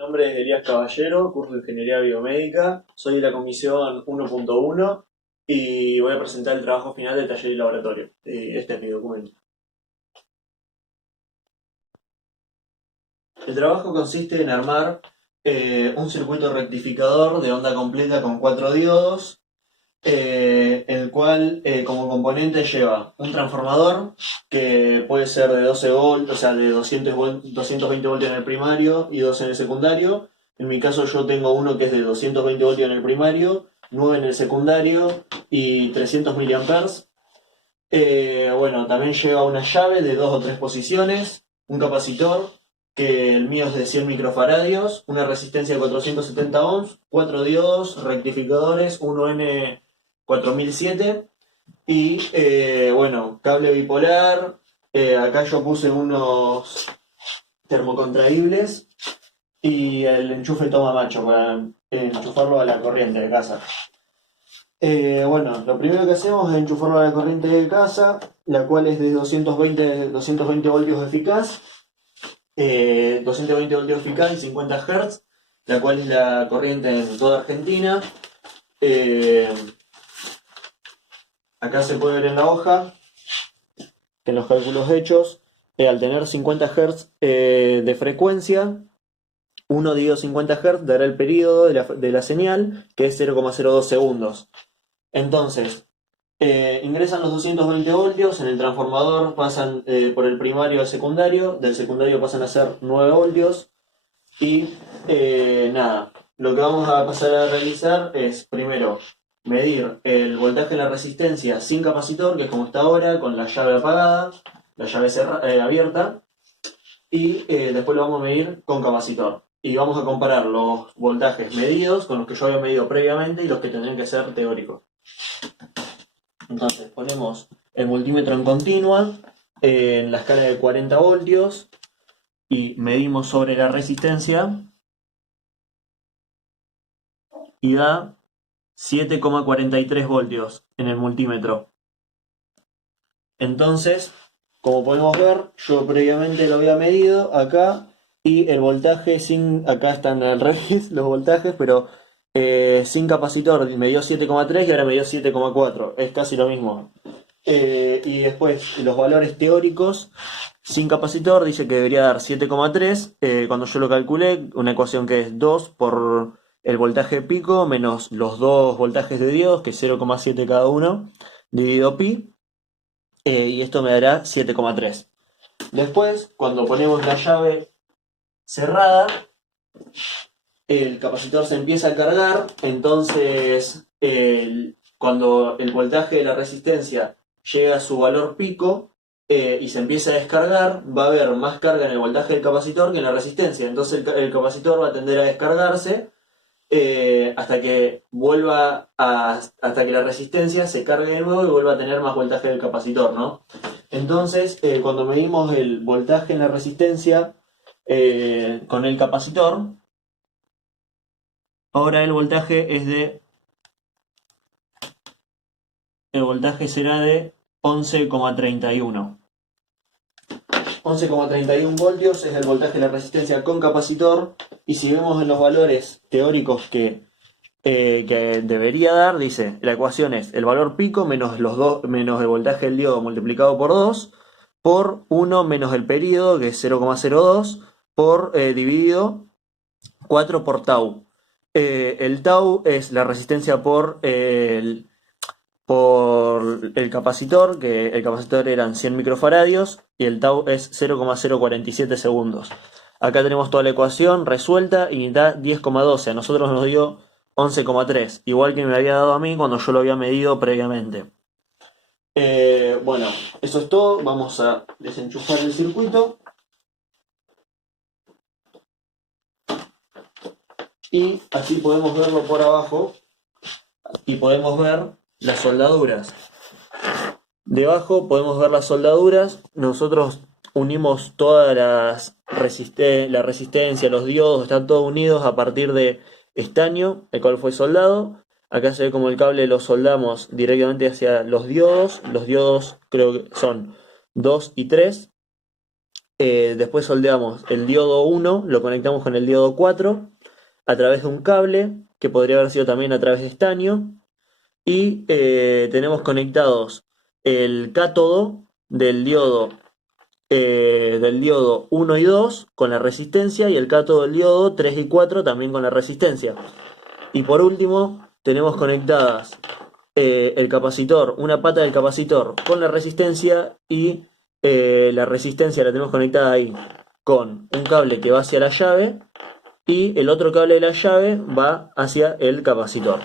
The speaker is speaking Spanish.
Mi nombre es Elías Caballero, curso de Ingeniería Biomédica. Soy de la comisión 1.1 y voy a presentar el trabajo final de taller y laboratorio. Este es mi documento. El trabajo consiste en armar un circuito rectificador de onda completa con 4 diodos, el cual como componente lleva un transformador que puede ser de 12 volts, o sea, de 220 voltios en el primario y 12 en el secundario. En mi caso yo tengo uno que es de 220 voltios en el primario, 9 en el secundario y 300 miliamperes. Bueno, también lleva una llave de 2 o 3 posiciones, un capacitor, que el mío es de 100 microfaradios, una resistencia de 470 ohms, 4 diodos, rectificadores, 1N 4007 y bueno, cable bipolar. Acá yo puse unos termocontraíbles y el enchufe toma macho para enchufarlo a la corriente de casa. Bueno, lo primero que hacemos es enchufarlo a la corriente de casa, la cual es de 220 voltios eficaz, 220 voltios eficaz y 50 Hz, la cual es la corriente en toda Argentina. Acá se puede ver en la hoja que en los cálculos hechos, al tener 50 Hz de frecuencia, 1 dividido 50 Hz dará el periodo de la señal, que es 0,02 segundos. Entonces, ingresan los 220 voltios, en el transformador pasan por el primario al secundario, del secundario pasan a ser 9 voltios y nada, lo que vamos a pasar a realizar es primero medir el voltaje en la resistencia sin capacitor, que es como está ahora, con la llave apagada, la llave abierta, y después lo vamos a medir con capacitor. Y vamos a comparar los voltajes medidos con los que yo había medido previamente y los que tendrían que ser teóricos. Entonces ponemos el multímetro en continua en la escala de 40 voltios y medimos sobre la resistencia y da 7,43 voltios en el multímetro. Entonces, como podemos ver, yo previamente lo había medido acá y el voltaje acá están al revés los voltajes, pero sin capacitor me dio 7,3 y ahora me dio 7,4. Es casi lo mismo. Y después los valores teóricos sin capacitor dice que debería dar 7,3. Cuando yo lo calculé, una ecuación que es 2 por el voltaje pico menos los 2 voltajes de diodos, que es 0,7 cada uno, dividido pi, y esto me dará 7,3. Después, cuando ponemos la llave cerrada, el capacitor se empieza a cargar, entonces cuando el voltaje de la resistencia llega a su valor pico y se empieza a descargar, va a haber más carga en el voltaje del capacitor que en la resistencia. Entonces el capacitor va a tender a descargarse hasta que hasta que la resistencia se cargue de nuevo y vuelva a tener más voltaje del capacitor, ¿no? Entonces, cuando medimos el voltaje en la resistencia con el capacitor, ahora el voltaje será de 11,31. 11,31 voltios es el voltaje de la resistencia con capacitor, y si vemos en los valores teóricos que debería dar, dice, la ecuación es el valor pico menos el voltaje del diodo multiplicado por 2 por 1 menos el período, que es 0,02, por dividido 4 por tau. El tau es la resistencia por el capacitor, que el capacitor eran 100 microfaradios y el tau es 0,047 segundos. Acá tenemos toda la ecuación resuelta y da 10,12. A nosotros nos dio 11,3, igual que me había dado a mí cuando yo lo había medido previamente. Bueno, eso es todo. Vamos a desenchufar el circuito. Y así podemos verlo por abajo y podemos ver las soldaduras. Debajo podemos ver las soldaduras. Nosotros unimos todas la resistencia, los diodos, están todos unidos a partir de estaño, el cual fue soldado. Acá se ve como el cable lo soldamos directamente hacia los diodos. Los diodos creo que son 2 y 3. Después soldeamos el diodo 1, lo conectamos con el diodo 4 a través de un cable, que podría haber sido también a través de estaño. Y tenemos conectados el cátodo del diodo 1 y 2 con la resistencia, y el cátodo del diodo 3 y 4 también con la resistencia. Y por último, tenemos conectadas el capacitor, una pata del capacitor con la resistencia, y la resistencia la tenemos conectada ahí con un cable que va hacia la llave, y el otro cable de la llave va hacia el capacitor.